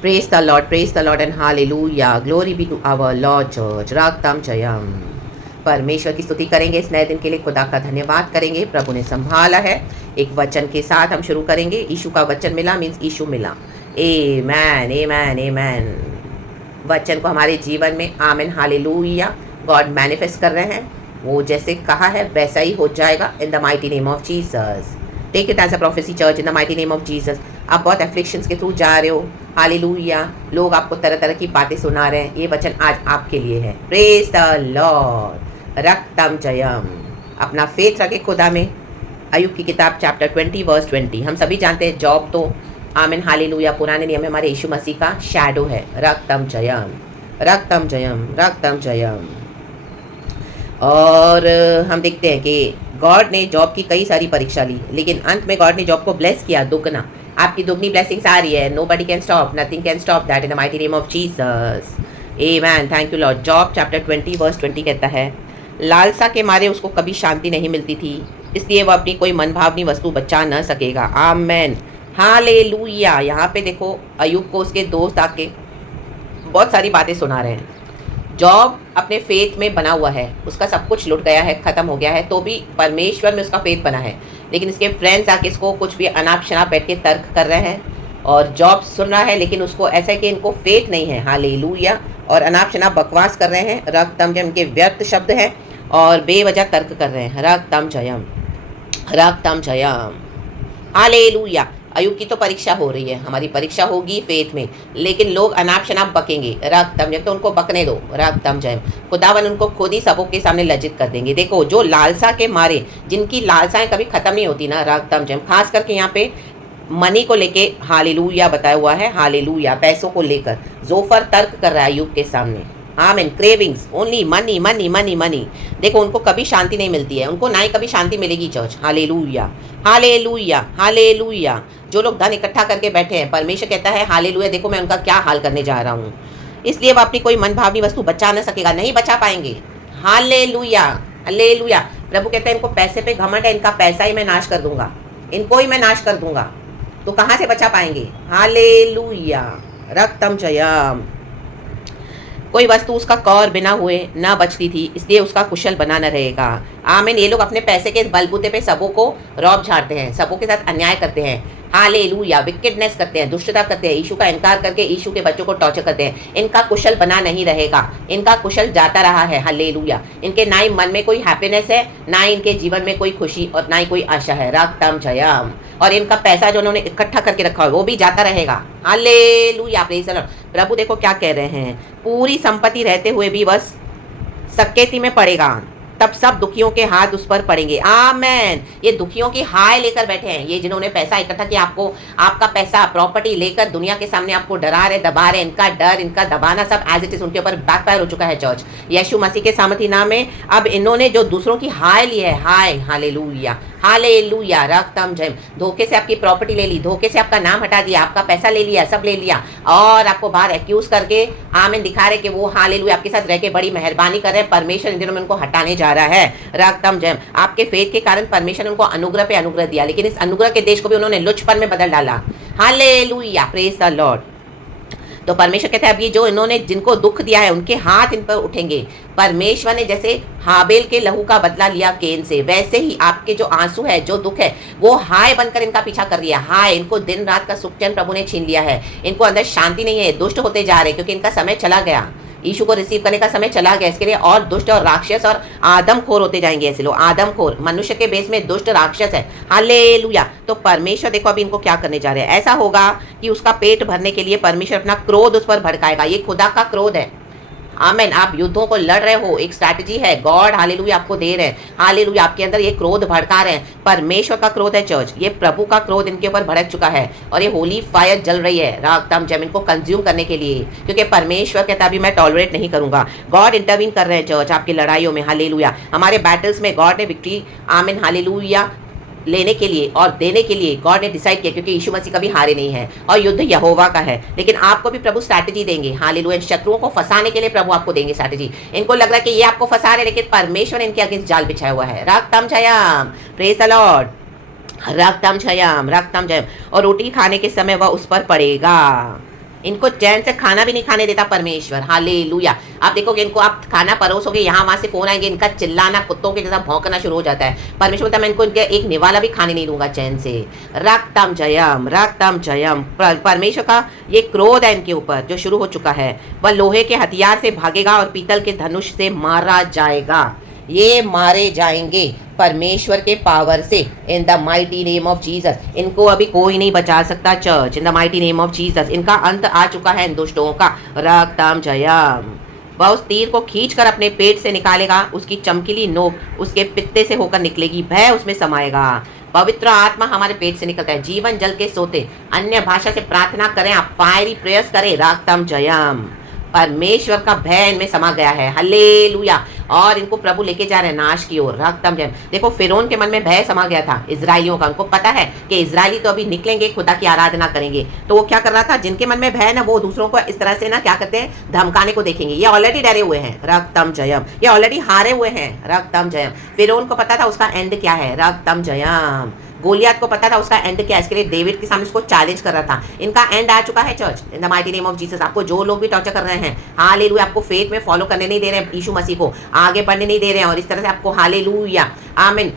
Praise the Lord and hallelujah. Glory be to our Lord Church. रागतम Jayam. परमेश्वर की स्तुति करेंगे इस नए दिन के लिए, खुदा का धन्यवाद करेंगे, प्रभु ने संभाला है। एक वचन के साथ हम शुरू करेंगे। यीशु का वचन मिला मीन्स यीशु मिला। आमेन आमेन आमेन। वचन को हमारे जीवन में आमेन हालेलुया गॉड मैनिफेस्ट कर रहे हैं। वो जैसे कहा है वैसा ही हो जाएगा in the mighty name of Jesus. Take it as a prophecy church in the mighty name of Jesus. आप बहुत एफ्लिक्शंस के थ्रू जा रहे हो, हालेलुया। लोग आपको तरह तरह की बातें सुना रहे हैं, ये वचन आज आपके लिए है। Praise the lord. रक्तम जयम। अपना फेथ रखे खुदा में। अय्यूब की किताब चैप्टर 20 वर्स 20। हम सभी जानते हैं जॉब तो आमीन हालेलुया पुराने नियम में हमारे यीशु मसीह का शैडो है। रक्तम जयम रक्तम जयम रक्तम जयम। और हम देखते हैं कि गॉड ने जॉब की कई सारी परीक्षा ली, लेकिन अंत में गॉड ने जॉब को ब्लेस किया दुगना। आपकी दुगनी ब्लेसिंग्स आ रही है। Nobody can stop, nothing can stop that in the mighty name of Jesus. Amen, thank you Lord. Job chapter 20 verse 20 कहता है, लालसा के मारे उसको कभी शांति नहीं मिलती थी, इसलिए वह अपनी कोई मनभावनी वस्तु बचा न सकेगा। Amen hallelujah. यहाँ पे देखो अय्यूब को उसके दोस्त आके बहुत सारी बातें सुना रहे हैं। जॉब अपने फेथ में बना हुआ है, उसका सब कुछ लुट गया है, ख़त्म हो गया है, तो भी परमेश्वर में उसका फेथ बना है। लेकिन इसके फ्रेंड्स आके इसको कुछ भी अनाप शनाप बैठ के तर्क कर रहे हैं, और जॉब सुन रहा है, लेकिन उसको ऐसा है कि इनको फेथ नहीं है। हालेलुया। और अनाप शनाप बकवास कर रहे हैं। रक्तम जयम के व्यर्थ शब्द हैं और बेवजह तर्क कर रहे हैं। रक्तम जयम रक्तम जयम। हालेलुया। अय्यूब की तो परीक्षा हो रही है, हमारी परीक्षा होगी फेथ में, लेकिन लोग अनाप शनाप बकेंगे। रक्तम जयम, तो उनको बकने दो। रक्तम जयम। खुदावन उनको खुद ही सबों के सामने लज्जित कर देंगे। देखो जो लालसा के मारे, जिनकी लालसाएं कभी खत्म नहीं होती ना, रक्तम जयम। खास करके यहाँ पे मनी को लेके हालेलुया बताया हुआ है। हालेलुया। पैसों को लेकर जोफर तर्क कर रहा है अय्यूब के सामने। Amen. Cravings only money money money money. देखो उनको कभी शांति नहीं मिलती है, उनको ना ही कभी शांति मिलेगी चर्च। Hallelujah hallelujah hallelujah. जो लोग धन इकट्ठा करके बैठे हैं, परमेश्वर कहता है हालेलुया, देखो मैं उनका क्या हाल करने जा रहा हूँ, इसलिए वह अपनी कोई मनभावनी वस्तु बचा न सकेगा, नहीं बचा पाएंगे। Hallelujah hallelujah. प्रभु कहते हैं इनको पैसे पे घमंड है, इनका पैसा ही मैं नाश कर दूंगा, इनको ही मैं नाश कर दूंगा, तो कहाँ से बचा पाएंगे। हालेलुया। रक्तम जयम। कोई वस्तु उसका कौर बिना हुए न बचती थी, इसलिए उसका कुशल बना न रहेगा। आमीन। ये लोग अपने पैसे के बलबूते पे सबों को रौब झाड़ते हैं, सबों के साथ अन्याय करते हैं। हालेलुया। विकेडनेस करते हैं, दुष्टता करते हैं, यीशु का इनकार करके यीशु के बच्चों को टॉर्चर करते हैं। इनका कुशल बना नहीं रहेगा, इनका कुशल जाता रहा है। हालेलुया। इनके ना ही मन में कोई हैप्पीनेस है, ना ही इनके जीवन में कोई खुशी और ना ही कोई आशा है। रक्तम जयम। और इनका पैसा जो उन्होंने इकट्ठा करके रखा है वो भी जाता रहेगा। हालेलुया। Praise the lord. प्रभु देखो क्या कह रहे हैं, पूरी संपत्ति रहते हुए भी बस सकेती में पड़ेगा, तब सब दुखियों के हाथ उस पर पड़ेंगे। आमेन। ये दुखियों की हाय लेकर बैठे हैं, ये जिन्होंने पैसा इकट्ठा किया, आपको आपका पैसा प्रॉपर्टी लेकर दुनिया के सामने आपको डरा रहे, दबा रहे, इनका डर, इनका दबाना सब एज इट इज उनके ऊपर बैकफायर हो चुका है चर्च। यीशु मसीह के सामर्थी नाम में अब इन्होंने जो दूसरों की हाय ली है, हाय हालेलुया हालेलुया। रक्तम जयम। धोखे से आपकी प्रॉपर्टी ले ली, धोखे से आपका नाम हटा दिया, आपका पैसा ले लिया, सब ले लिया, और आपको बाहर एक्यूज करके आमीन दिखा रहे कि वो हालेलुया आपके साथ रह के बड़ी मेहरबानी कर रहे हैं। परमेश्वर इन दिनों में उनको हटाने जा रहा है। रक्तम जयम। आपके फेथ के कारण परमेश्वर ने उनको अनुग्रह पे अनुग्रह दिया, लेकिन इस अनुग्रह के देश को भी उन्होंने लुचपन में बदल डाला। हालेलुया। Praise the Lord. तो परमेश्वर कहते हैं अब ये जो इन्होंने जिनको दुख दिया है उनके हाथ इन पर उठेंगे। परमेश्वर ने जैसे हाबेल के लहू का बदला लिया केन से, वैसे ही आपके जो आंसू है, जो दुख है, वो हाय बनकर इनका पीछा कर लिया। हाय। इनको दिन रात का सुख चैन प्रभु ने छीन लिया है, इनको अंदर शांति नहीं है, दुष्ट होते जा रहे, क्योंकि इनका समय चला गया, यीशु को रिसीव करने का समय चला गया। इसके लिए और दुष्ट और राक्षस और आदमखोर होते जाएंगे ऐसे लोग। आदमखोर मनुष्य के बेस में दुष्ट राक्षस है। हालेलुया। तो परमेश्वर देखो अभी इनको क्या करने जा रहे हैं। ऐसा होगा कि उसका पेट भरने के लिए परमेश्वर अपना क्रोध उस पर भड़काएगा। ये खुदा का क्रोध है। आमेन। आप युद्धों को लड़ रहे हो, एक स्ट्रैटेजी है, गॉड हालेलुया आपको दे रहे हैं। हालेलुया। आपके अंदर ये क्रोध भड़का रहे हैं, परमेश्वर का क्रोध है चर्च। ये प्रभु का क्रोध इनके ऊपर भड़क चुका है, और ये होली फायर जल रही है रागतम जयम इनको कंज्यूम करने के लिए, क्योंकि परमेश्वर कहता अभी मैं टॉलरेट नहीं करूंगा। गॉड इंटरवीन कर रहे हैं चर्च आपकी लड़ाइयों में। हालेलुया। हमारे बैटल्स में गॉड ने विक्ट्री आमीन हालेलुया लेने के लिए और देने के लिए गॉड ने डिसाइड किया, क्योंकि यीशु मसीह कभी हारे नहीं है, और युद्ध यहोवा का है। लेकिन आपको भी प्रभु स्ट्रैटेजी देंगे। हालेलुया। शत्रुओं को फंसाने के लिए प्रभु आपको देंगे स्ट्रैटेजी। इनको लग रहा है कि ये आपको फंसा रहे, लेकिन परमेश्वर ने इनके अगेंस्ट जाल बिछाया हुआ है। रक्तम जयम। Praise the lord. रक्तम जयम रक्तम जयम। और रोटी खाने के समय वह उस पर पड़ेगा। इनको चैन से खाना भी नहीं खाने देता परमेश्वर। हालेलुया। आप देखोगे इनको आप खाना परोसोगे, यहाँ वहां से फोन आएंगे, इनका चिल्लाना कुत्तों के जैसा भौंकना शुरू हो जाता है। परमेश्वर बोलता है मैं इनको इनके एक निवाला भी खाने नहीं दूंगा चैन से। रक्तम जयम, रक्तम जयम। परमेश्वर का ये क्रोध है इनके ऊपर जो शुरू हो चुका है। वह लोहे के हथियार से भागेगा और पीतल के धनुष से मारा जाएगा। ये मारे जाएंगे परमेश्वर के पावर से इन the mighty name of Jesus. इनको अभी कोई नहीं बचा सकता church, in the mighty name of Jesus. इनका अंत आ चुका है इन दुष्टों का। रक्तम जयम। वह उस तीर को खींचकर अपने पेट से निकालेगा, उसकी चमकीली नोक उसके पित्ते से होकर निकलेगी, भय उसमें समाएगा। पवित्र आत्मा हमारे पेट से निकलता है, जीवन जल के सोते। अन्य भाषा से प्रार्थना करें, आप फायरी प्रेयर्स करें। रक्तम जयम। परमेश्वर का भय इनमें समा गया है। हालेलुया। और इनको प्रभु लेके जा रहे हैं नाश की ओर। रक्तम जयम। देखो फिरौन के मन में भय समा गया था इजराइलियों का। उनको पता है कि इजरायली तो अभी निकलेंगे, खुदा की आराधना करेंगे। तो वो क्या कर रहा था, जिनके मन में भय ना, वो दूसरों को इस तरह से ना क्या करते हैं, धमकाने को देखेंगे। ये ऑलरेडी डरे हुए हैं। रक्तम जयम। ये ऑलरेडी हारे हुए हैं। रक्तम जयम। फिरौन को पता था उसका एंड क्या है। रक्तम जयम। गोलियत को पता था उसका एंड क्या है, इसके लिए डेविड के सामने उसको चैलेंज कर रहा था। इनका एंड आ चुका है church, in the mighty name of Jesus. आपको जो लोग भी टॉर्चर कर रहे हैं, हालेलुया, आपको फेथ में फॉलो करने नहीं दे रहे हैं, यीशु मसीह को आगे बढ़ने नहीं दे रहे हैं, और इस तरह से आपको हालेलुया आमीन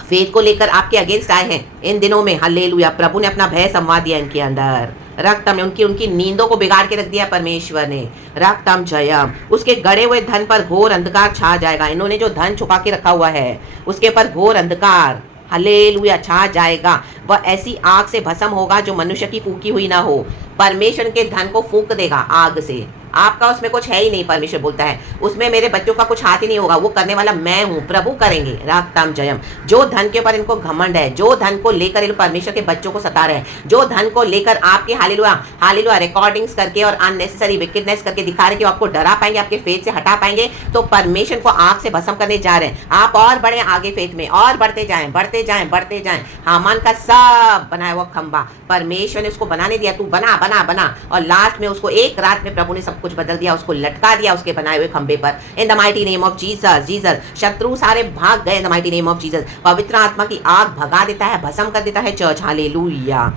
फेथ को लेकर आपके अगेंस्ट आए हैं इन दिनों में, हालेलुया, प्रभु ने अपना भय संवाद दिया इनके अंदर। रक्तम, उनकी नींदों को बिगाड़ के रख दिया परमेश्वर ने। रक्तम जयम। उसके गड़े हुए धन पर घोर अंधकार छा जाएगा। इन्होंने जो धन छुपा के रखा हुआ है उसके पर घोर अंधकार हालेलुया छा जाएगा। वह ऐसी आग से भस्म होगा जो मनुष्य की फूकी हुई ना हो। परमेश्वर के धन को फूंक देगा आग से। आपका उसमें कुछ है ही नहीं, परमेश्वर बोलता है उसमें मेरे बच्चों का कुछ हाथ ही नहीं होगा, वो करने वाला मैं हूँ, प्रभु करेंगे। रक्तम जयम। जो धन के ऊपर इनको घमंड है, जो धन को लेकर इन परमेश्वर के बच्चों को सता रहे हैं, जो धन को लेकर आपके हालेलुया हालेलुया रिकॉर्डिंग्स करके और अननेसेसरी विकेडनेस करके दिखा रहे कि आपको डरा पाएंगे, आपके फेथ से हटा पाएंगे, तो परमेश्वर को आग से भस्म करने जा रहे हैं। आप और बढ़े आगे फेथ में, और बढ़ते जाएं, बढ़ते जाएं, बढ़ते जाएं। हामान का सब बनाया हुआ खंबा परमेश्वर ने उसको बनाने दिया, तू बना बना बना, और लास्ट में उसको एक रात में प्रभु ने सब कुछ बदल दिया, उसको लटका दिया उसके बनाए हुए खंबे पर। इन the mighty name of Jesus. Jesus. शत्रु सारे भाग गए इन the mighty name of Jesus. पवित्र आत्मा की आग भगा देता है, भस्म कर देता है चर्च। हालेलुया।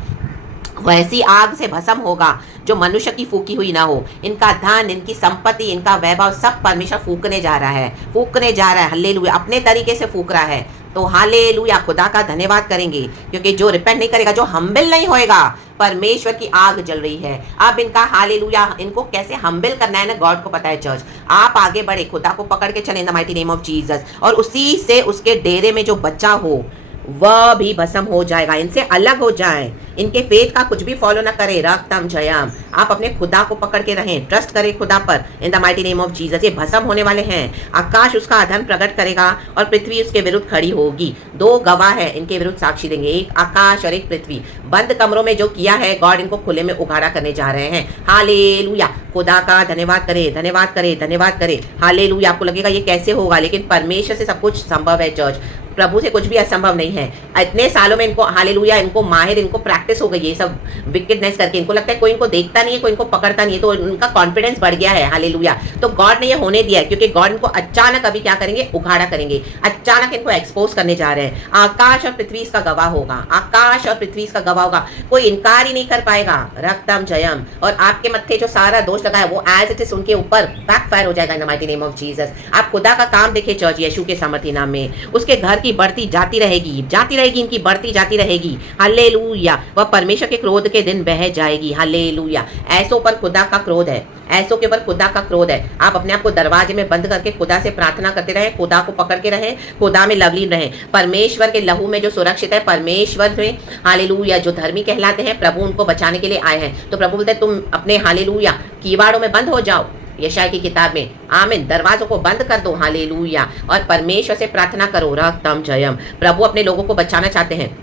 वैसी आग से भस्म होगा जो मनुष्य की फूकी हुई ना हो। इनका धन, इनकी संपत्ति, इनका वैभव सब परमेश्वर फूकने जा रहा है, फूकने जा रहा है। हालेलुया। अपने तरीके से फूक रहा है। तो हालेलुया, खुदा का धन्यवाद करेंगे, क्योंकि जो रिपेंट नहीं करेगा, जो हम्बल नहीं होएगा, परमेश्वर की आग जल रही है। अब इनका हालेलुया, इनको कैसे हम्बल करना है ना, गॉड को पता है चर्च। आप आगे बढ़े, खुदा को पकड़ के चले इन the mighty name of Jesus, और उसी से उसके डेरे में जो बच्चा हो वह भी भस्म हो जाएगा। इनसे अलग हो जाएं, इनके फेथ का कुछ भी फॉलो ना करें। रक्तम जयम। आप अपने खुदा को पकड़ के रहें, ट्रस्ट करें खुदा पर इन the mighty name of Jesus. ये भस्म होने वाले हैं। आकाश उसका अधर्म प्रकट करेगा और पृथ्वी उसके विरुद्ध खड़ी होगी। दो गवाह है इनके विरुद्ध साक्षी देंगे, एक आकाश और एक पृथ्वी। बंद कमरों में जो किया है गॉड इनको खुले में उघाड़ा करने जा रहे हैं। हालेलुया। खुदा का धन्यवाद करें, धन्यवाद करें, धन्यवाद करें। हालेलुया। आपको लगेगा ये कैसे होगा, लेकिन परमेश्वर से सब कुछ संभव है चर्च। प्रभु से कुछ भी असंभव नहीं है। इतने सालों में इनको हालेलुया, इनको माहिर, इनको प्रैक्टिस हो गई है सब विकेडनेस करके। इनको लगता है कोई इनको देखता नहीं है, कोई इनको पकड़ता नहीं है, तो उनका कॉन्फिडेंस बढ़ गया है। हालेलुया। तो गॉड ने ये होने दिया है, क्योंकि गॉड इनको अचानक अभी क्या करेंगे, उघाड़ा करेंगे, अचानक इनको एक्सपोज करने जा रहे हैं। आकाश और पृथ्वी इसका गवाह होगा, आकाश और पृथ्वी इसका गवाह होगा, कोई इनकार ही नहीं कर पाएगा। रक्तम जयम। और आपके मत्थे जो सारा दोष लगा है वो एज इट इज उनके ऊपर बैकफायर हो जाएगा in the mighty name of Jesus. आप खुदा का काम देखे चर्च, यीशु के सामर्थी नाम में। उसके घर की बढ़ती जाती रहेगी, जाती रहेगी, इनकी बढ़ती जाती रहेगी। हालेलुया। वह परमेश्वर के क्रोध के दिन बह जाएगी। हालेलुया। ऐसों पर खुदा का क्रोध है, ऐसों के ऊपर खुदा का क्रोध है। आप अपने आप को दरवाजे में बंद करके खुदा से प्रार्थना करते रहे, खुदा को पकड़ के रहे, खुदा में लवलीन रहे। परमेश्वर के लहू में जो सुरक्षित है, परमेश्वर में हालेलुया जो धर्मी कहलाते हैं, प्रभु उनको बचाने के लिए आए हैं। तो प्रभु बोलते हैं तुम अपने हालेलुया कीवाड़ों में बंद हो जाओ, यशाया की किताब में। आमीन। दरवाजों को बंद कर दो। हालेलुया। और परमेश्वर से प्रार्थना करो। रक्तम जयम। प्रभु अपने लोगों को बचाना चाहते हैं।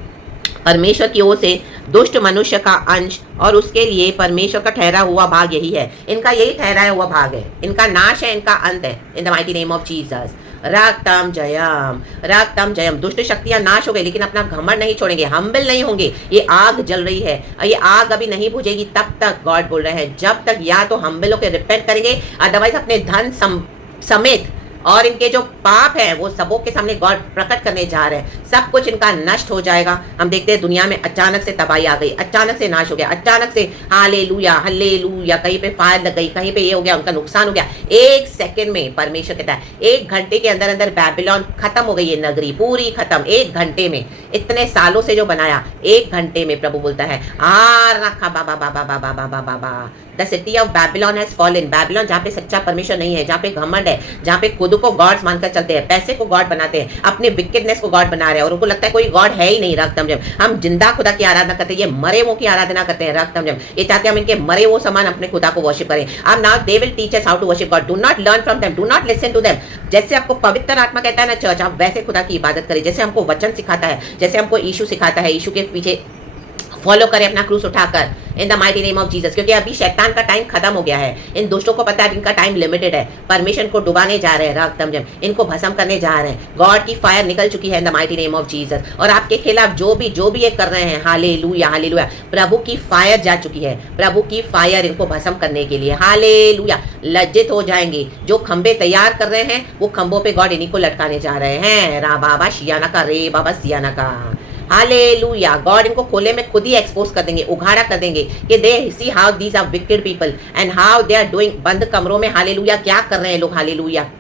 परमेश्वर की ओर से दुष्ट मनुष्य का अंश और उसके लिए परमेश्वर का ठहरा हुआ भाग यही है। इनका यही ठहराया हुआ भाग है, इनका नाश है, इनका अंत है in the mighty name of Jesus. रक्तम जयम। रक्तम जयम। दुष्ट शक्तियां नाश हो गई, लेकिन अपना घमंड नहीं छोड़ेंगे, हम्बल नहीं होंगे। ये आग जल रही है और ये आग अभी नहीं बुझेगी तब तक, गॉड बोल रहे हैं, जब तक या तो हम्बल होकर रिपेंट करेंगे, अदरवाइज अपने धन समेत और इनके जो पाप है वो सबों के सामने गॉड प्रकट करने जा रहे हैं। सब कुछ इनका नष्ट हो जाएगा। हम देखते हैं दुनिया में अचानक से तबाही आ गई, अचानक से नाश हो गया, अचानक से हालेलुया हल्लेलुया, कहीं पे फायर लग गई, कहीं पे ये हो गया, उनका नुकसान हो गया। एक सेकंड में परमेश्वर कहता है 1 घंटे के अंदर अंदर बैबिलोन खत्म हो गई, ये नगरी पूरी खत्म 1 घंटे में। इतने सालों से जो बनाया 1 घंटे में प्रभु बोलता है रखा बाबा बाबा बाबा बाबा बाबा। The city of Babylon has fallen. Babylon जहाँ पे सच्चा परमेश्वर नहीं है, जहाँ पे घमंड है, जहाँ पे खुद को गॉड्स मानकर चलते हैं, पैसे को गॉड बनाते हैं, अपने विकेडनेस को गॉड बना रहे हैं और उनको लगता है कोई गॉड है ही नहीं। रक्तम जम हम जिंदा खुदा की आराधना करते हैं, ये मरे वो की आराधना करते हैं। रक्तम जम ये चाहते हैं हम इनके मरे वो समान अपने खुदा को वर्शिप करें। अब now they will teach us how to worship God. Do not learn from them, do not listen to them. जैसे आपको पवित्र आत्मा कहता है ना चर्च, आप वैसे खुदा की इबादत करें। जैसे हमको वचन सिखाता है, जैसे हमको यीशु सिखाता है, यीशु के पीछे फॉलो करें अपना क्रूस उठाकर इन the mighty name of Jesus. क्योंकि अभी शैतान का टाइम खत्म हो गया है। इन दुष्टों को पता है इनका टाइम लिमिटेड है। परमेश्वर को डुबाने जा रहे हैं, रक्तम जम इनको भस्म करने जा रहे हैं। गॉड की फायर निकल चुकी है in the mighty name of Jesus. और आपके खिलाफ जो भी ये कर रहे हैं, हालेलुया हालेलुया, प्रभु की फायर जा चुकी है। प्रभु की फायर इनको भस्म करने के लिए, हालेलुया। लज्जित हो जाएंगे। जो खंबे तैयार कर रहे हैं वो खंबों पे गॉड इन्हीं को लटकाने जा रहे हैं। रा बाबा शियाना का, रे बाबा सियाना का, हालेलुया। गॉड इनको खोले में खुद ही एक्सपोज कर देंगे, उघाड़ा कर देंगे कि they see how these are wicked people and how they are doing. बंद कमरों में हालेलुया क्या कर रहे हैं लोग, हालेलुया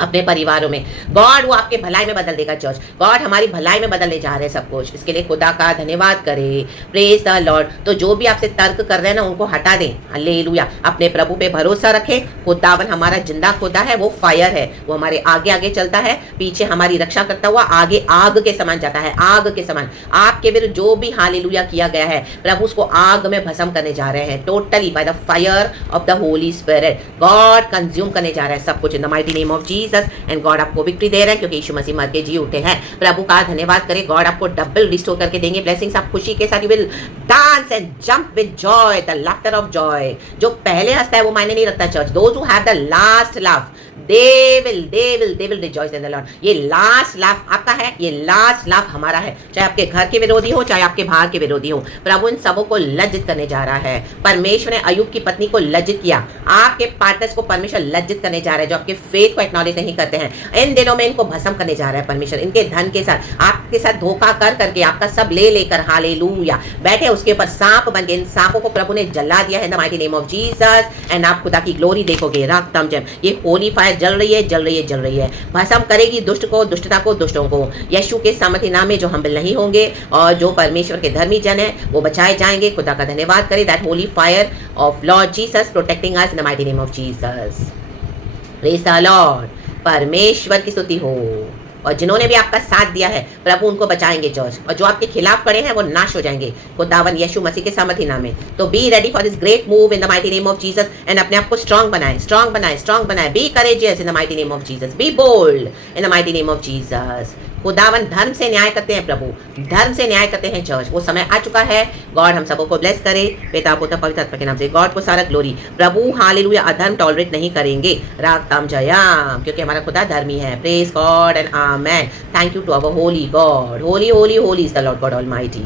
अपने परिवारों में। गॉड वो आपके भलाई में बदल देगा चर्च। गॉड हमारी भलाई में बदलने जा रहे हैं सब कुछ। इसके लिए खुदा का धन्यवाद करें, प्रेज द लॉर्ड। तो जो भी आपसे तर्क कर रहे हैं ना उनको हटा दें, हालेलुया। अपने प्रभु पे भरोसा रखें। खुदावन हमारा जिंदा खुदा है, वो फायर है, वो हमारे आगे आगे चलता है, पीछे हमारी रक्षा करता हुआ आगे आग के समान जाता है, आग के समान। आपके विरुद्ध जो भी हालेलुया किया गया है प्रभु उसको आग में भस्म करने जा रहे हैं, totally by the fire of the Holi spirit. God consume करने जा रहा है सब कुछ इन the mighty name of Jesus. And God आपको विक्ट्री दे रहे हैं क्योंकि यीशु मसीह मर के जी उठे हैं। प्रभु का धन्यवाद करें। गॉड आपको डबल रिस्टोर करके देंगे ब्लेसिंग्स। आप खुशी के साथ you will dance and jump with Joy, the laughter of Joy. जो पहले हंसता है वो मायने नहीं रखता church. Those who have the last laugh they will rejoice in the Lord। ये लास्ट लाफ आपका है, ये लास्ट लाफ हमारा है। चाहे आपके घर के विरोधी हो, चाहे आपके बाहर के विरोधी हो, प्रभु इन सबों को लज्जित करने जा रहा है। परमेश्वर ने अय्यूब की पत्नी को लज्जित किया। आपके पार्टनर्स को परमेश्वर लज्जित करने जा रहा है जो आपके फेथ को एक्नॉलेज नहीं करते हैं। इन दिनों में इनको भस्म करने जा रहा है परमेश्वर। इनके धन के साथ, आपके साथ धोखा कर करके, आपका सब ले लेकर, हालेलुया, बैठे उसके ऊपर सांप बन के। इन सांपों को प्रभु ने जला दिया है in the mighty name of Jesus. And आप खुदा की ग्लोरी देखोगे। रक्तम जम ये होली फायर जल रही है, जल रही है, जल रही है। भस्म करेगी दुष्ट को, दुष्टता को, दुष्टों को। यीशु के सामर्थ्य नाम में जो हम्बल नहीं होंगे और जो परमेश्वर के धर्मी जन है वो बचाए जाएंगे। खुदा का धन्यवाद करें। That Holi fire of Lord Jesus protecting us in the mighty name of Jesus. Praise the Lord. परमेश्वर की स्तुति हो। और जिन्होंने भी आपका साथ दिया है प्रभु उनको बचाएंगे चर्च। और जो आपके खिलाफ खड़े हैं वो नाश हो जाएंगे खुदावन यीशु मसीह के सामर्थ्य नाम में। तो be ready for this great move in the mighty name of Jesus. And अपने आप को स्ट्रांग बनाए, स्ट्रांग बनाए, स्ट्रांग बनाए। Be courageous in the mighty name of Jesus. Be bold in the mighty name of Jesus. खुदावन धर्म से न्याय करते हैं प्रभु, धर्म से न्याय करते हैं चर्च। वो समय आ चुका है। गॉड हम सबको ब्लेस करे, पिता पुत्र पवित्र आत्मा के नाम से। गॉड को सारा ग्लोरी। प्रभु हालेलुया अधर्म टॉलरेट नहीं करेंगे। राग ताम जयाम, क्योंकि हमारा खुदा धर्मी है। Praise God and amen. Thank you to our holy God. Holy holy holy is the Lord God almighty.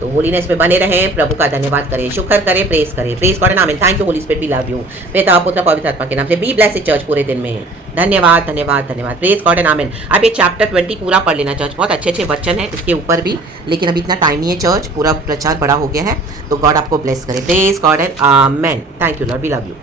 तो होलीनेस में बने रहें। प्रभु का धन्यवाद करें, शुक्र करें, प्रेज करें। Praise God and amen. Thank you Holy Spirit, we love you. पिता पुत्र पवित्र आत्मा के नाम से। बी ब्लेस्ड चर्च पूरे दिन में। धन्यवाद धन्यवाद धन्यवाद। प्रेज गॉड एंड आमेन। अब ये चैप्टर 20 पूरा पढ़ लेना चर्च। बहुत अच्छे अच्छे वचन है इसके ऊपर भी, लेकिन अभी इतना टाइम नहीं है चर्च। पूरा प्रचार बड़ा हो गया है। तो गॉड आपको ब्लेस करे। Praise God and amen. Thank you Lord, we love you.